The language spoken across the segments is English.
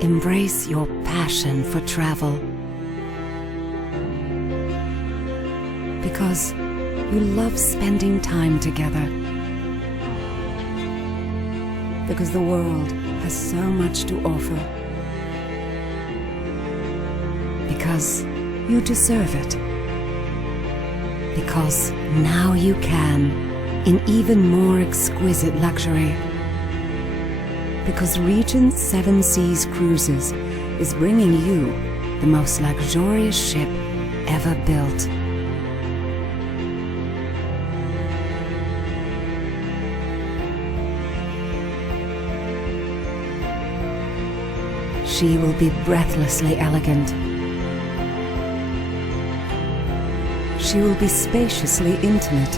embrace your passion for travel. Because you love spending time together. Because the world has so much to offer. Because you deserve it. Because now you can, in even more exquisite luxury. Because Regent 7 Seas Cruises is bringing you the most luxurious ship ever built. She will be breathlessly elegant. She will be spaciously intimate.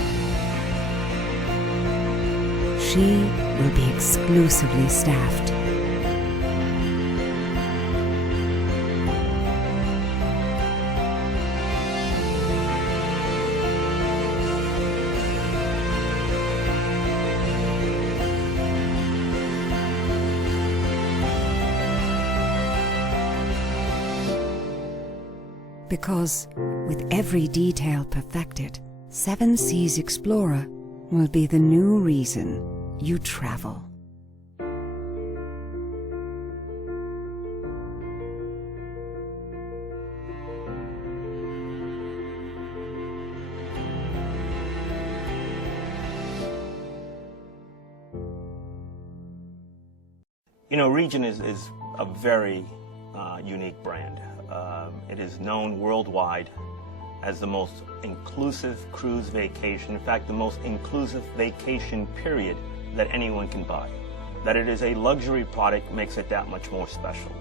She will be exclusively staffed. Because, with every detail perfected, 7 Seas Explorer will be the new reason you travel. You know, Regent is a very unique brand. It is known worldwide as the most inclusive cruise vacation, in fact, the most inclusive vacation period that anyone can buy. That it is a luxury product makes it that much more special.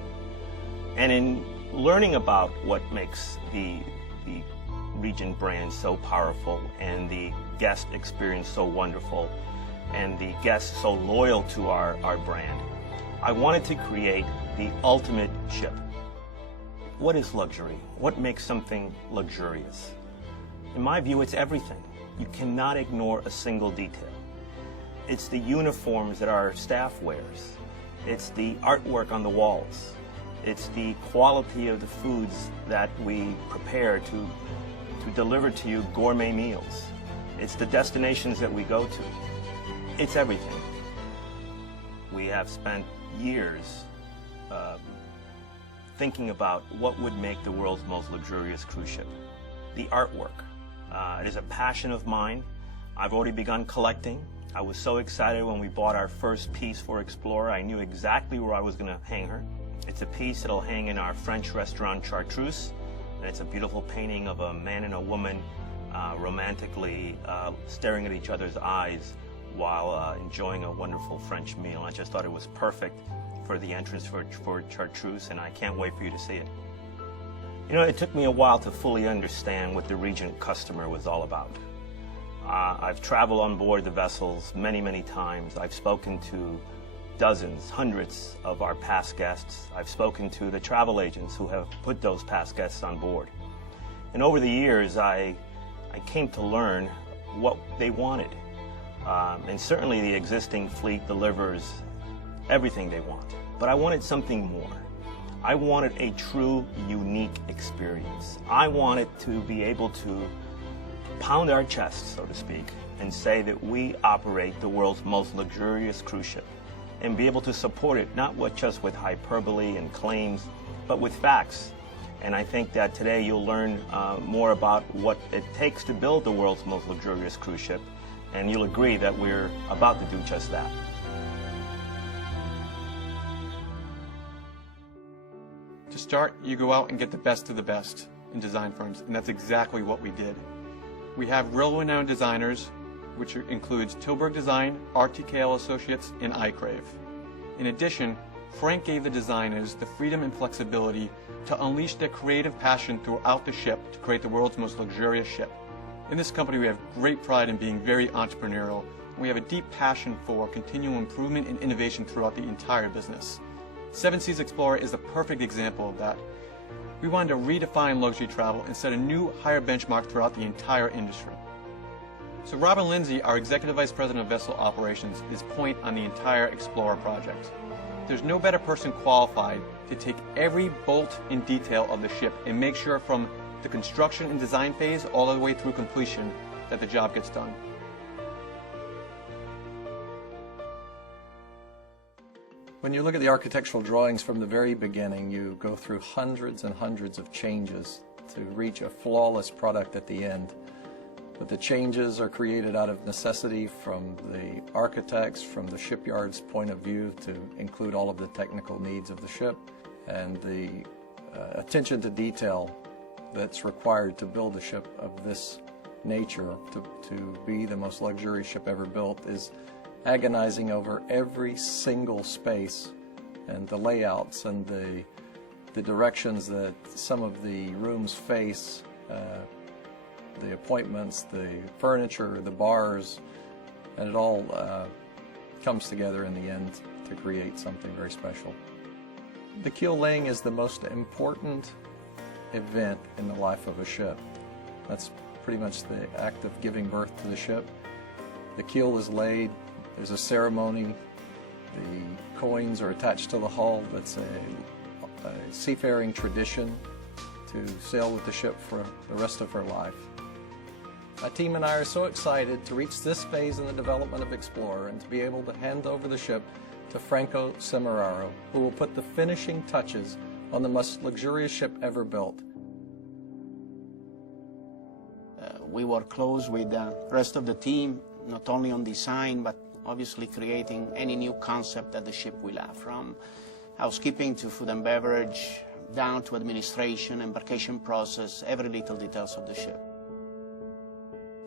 And in learning about what makes the Regent brand so powerful and the guest experience so wonderful and the guests so loyal to our brand, I wanted to create the ultimate ship. What is luxury? What makes something luxurious? In my view, it's everything. You cannot ignore a single detail. It's the uniforms that our staff wears. It's the artwork on the walls. It's the quality of the foods that we prepare to deliver to you gourmet meals. It's the destinations that we go to. It's everything. We have spent years thinking about what would make the world's most luxurious cruise ship. The artwork. It is a passion of mine. I've already begun collecting. I was so excited when we bought our first piece for Explorer. I knew exactly where I was going to hang her. It's a piece that'll hang in our French restaurant Chartreuse, and it's a beautiful painting of a man and a woman romantically staring at each other's eyes while enjoying a wonderful French meal. I just thought it was perfect for the entrance for Chartreuse, and I can't wait for you to see it. You know, it took me a while to fully understand what the Regent customer was all about. I've traveled on board the vessels many, many times. I've spoken to dozens, hundreds of our past guests. I've spoken to the travel agents who have put those past guests on board. And over the years, I came to learn what they wanted. And certainly the existing fleet delivers everything they want. But I wanted something more. I wanted a true, unique experience. I wanted to be able to pound our chests, so to speak, and say that we operate the world's most luxurious cruise ship, and be able to support it not just with hyperbole and claims, but with facts. And I think that today you'll learn more about what it takes to build the world's most luxurious cruise ship, and you'll agree that we're about to do just that. To start, you go out and get the best of the best in design firms, and that's exactly what we did. We have world-renowned designers, which includes Tilburg Design, RTKL Associates, and iCrave. In addition, Frank gave the designers the freedom and flexibility to unleash their creative passion throughout the ship to create the world's most luxurious ship. In this company, we have great pride in being very entrepreneurial, and we have a deep passion for continual improvement and innovation throughout the entire business. 7 Seas Explorer is the perfect example of that. We wanted to redefine luxury travel and set a new, higher benchmark throughout the entire industry. So Robin Lindsay, our Executive Vice President of Vessel Operations, is point on the entire Explorer project. There's no better person qualified to take every bolt in detail of the ship and make sure from the construction and design phase all the way through completion that the job gets done. When you look at the architectural drawings from the very beginning, you go through hundreds and hundreds of changes to reach a flawless product at the end. But the changes are created out of necessity from the architects, from the shipyard's point of view, to include all of the technical needs of the ship, and the attention to detail that's required to build a ship of this nature, to be the most luxurious ship ever built, is agonizing over every single space and the layouts and the directions that some of the rooms face, the appointments, the furniture, the bars, and it all comes together in the end to create something very special. The keel laying is the most important event in the life of a ship. That's pretty much the act of giving birth to the ship. The keel is laid, there's a ceremony, the coins are attached to the hull. That's a seafaring tradition to sail with the ship for the rest of her life. My team and I are so excited to reach this phase in the development of Explorer and to be able to hand over the ship to Franco Semeraro, who will put the finishing touches on the most luxurious ship ever built. We work close with the rest of the team, not only on design, but obviously creating any new concept that the ship will have, from housekeeping to food and beverage, down to administration, embarkation process, every little details of the ship.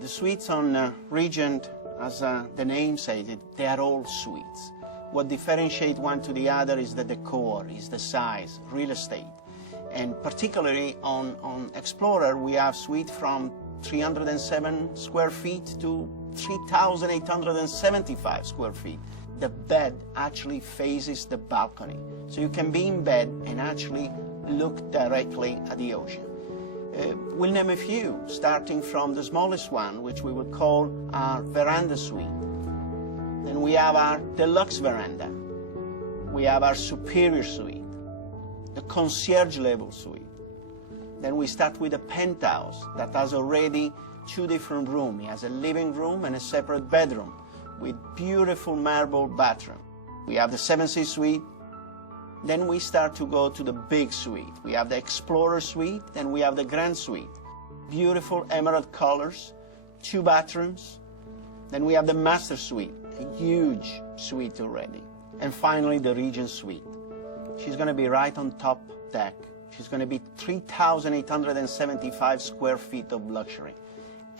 The suites on Regent, as the name says it, they are all suites. What differentiates one to the other is the decor, is the size, real estate. And particularly on Explorer, we have suites from 307 square feet to 3,875 square feet. The bed actually faces the balcony. So you can be in bed and actually look directly at the ocean. We'll name a few, starting from the smallest one, which we would call our veranda suite. Then we have our deluxe veranda. We have our superior suite, the concierge level suite. Then we start with a penthouse that has already 2 different rooms. It has a living room and a separate bedroom with beautiful marble bathroom. We have the 7 Seas suite. Then we start to go to the big suite. We have the Explorer suite, then we have the Grand suite. Beautiful emerald colors, 2 bathrooms. Then we have the Master suite, a huge suite already. And finally, the Regent suite. She's going to be right on top deck. She's going to be 3,875 square feet of luxury.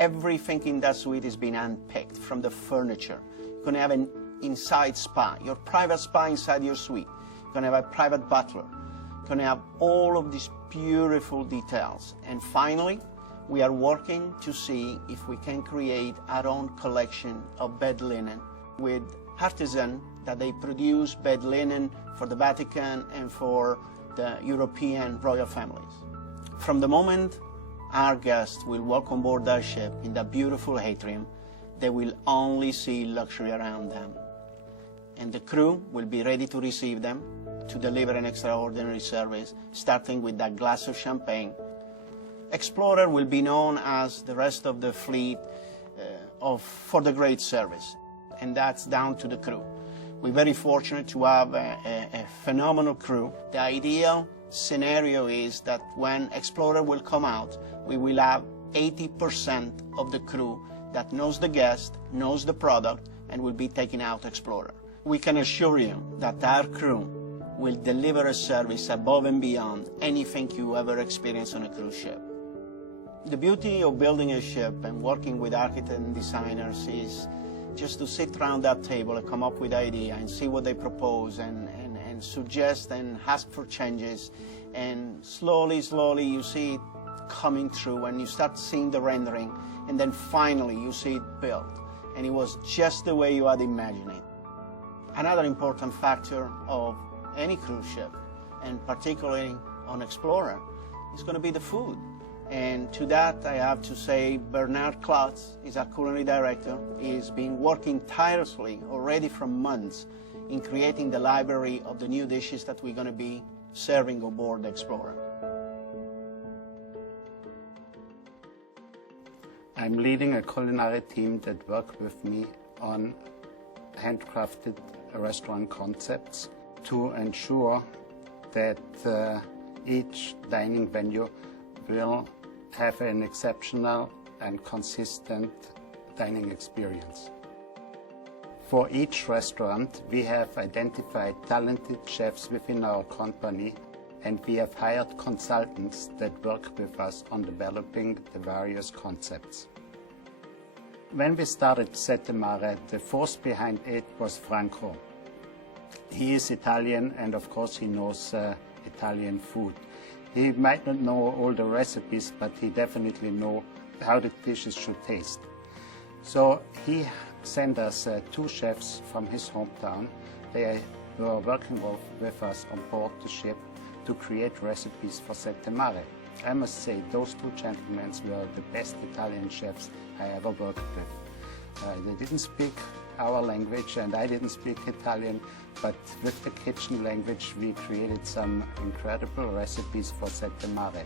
Everything in that suite is being handpicked, from the furniture. You're going to have an inside spa, your private spa inside your suite. You're going to have a private butler. You're going to have all of these beautiful details. And finally, we are working to see if we can create our own collection of bed linen with artisans that they produce bed linen for the Vatican and for the European royal families. From the moment our guests will walk on board our ship in that beautiful atrium, they will only see luxury around them. And the crew will be ready to receive them, to deliver an extraordinary service, starting with that glass of champagne. Explorer will be known as the rest of the fleet for the great service, and that's down to the crew. We're very fortunate to have a phenomenal crew. The ideal scenario is that when Explorer will come out, we will have 80% of the crew that knows the guest, knows the product, and will be taking out Explorer. We can assure you that our crew will deliver a service above and beyond anything you ever experience on a cruise ship. The beauty of building a ship and working with architects and designers is just to sit around that table and come up with ideas and see what they propose and suggest and ask for changes. And slowly you see it coming through and you start seeing the rendering, and then finally you see it built. And it was just the way you had imagined it. Another important factor of any cruise ship, and particularly on Explorer, is going to be the food. And to that, I have to say Bernard Klotz is our culinary director. He's been working tirelessly already for months in creating the library of the new dishes that we're going to be serving on board the Explorer. I'm leading a culinary team that work with me on handcrafted restaurant concepts to ensure that each dining venue will have an exceptional and consistent dining experience. For each restaurant, we have identified talented chefs within our company, and we have hired consultants that work with us on developing the various concepts. When we started Sette Mare, the force behind it was Franco. He is Italian, and of course he knows Italian food. He might not know all the recipes, but he definitely knows how the dishes should taste. So he sent us 2 chefs from his hometown. They were working with us on board the ship to create recipes for Sette Mare. I must say, those 2 gentlemen were the best Italian chefs I ever worked with. They didn't speak our language, and I didn't speak Italian, but with the kitchen language we created some incredible recipes for Sette Mare.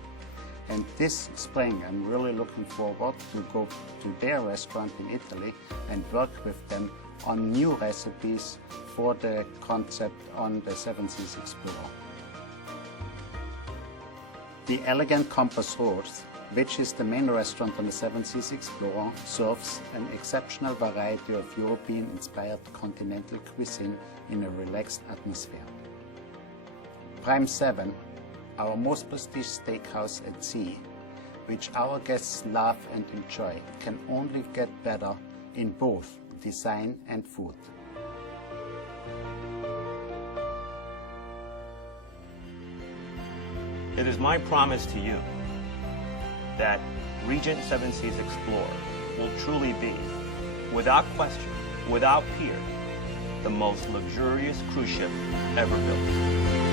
And this spring I'm really looking forward to go to their restaurant in Italy and work with them on new recipes for the concept on the Seven Seas Explorer. The Elegant Compass Rose, which is the main restaurant on the Seven Seas Explorer, serves an exceptional variety of European-inspired continental cuisine in a relaxed atmosphere. Prime 7, our most prestigious steakhouse at sea, which our guests love and enjoy, can only get better in both design and food. It is my promise to you that Regent Seven Seas Explorer will truly be, without question, without peer, the most luxurious cruise ship ever built.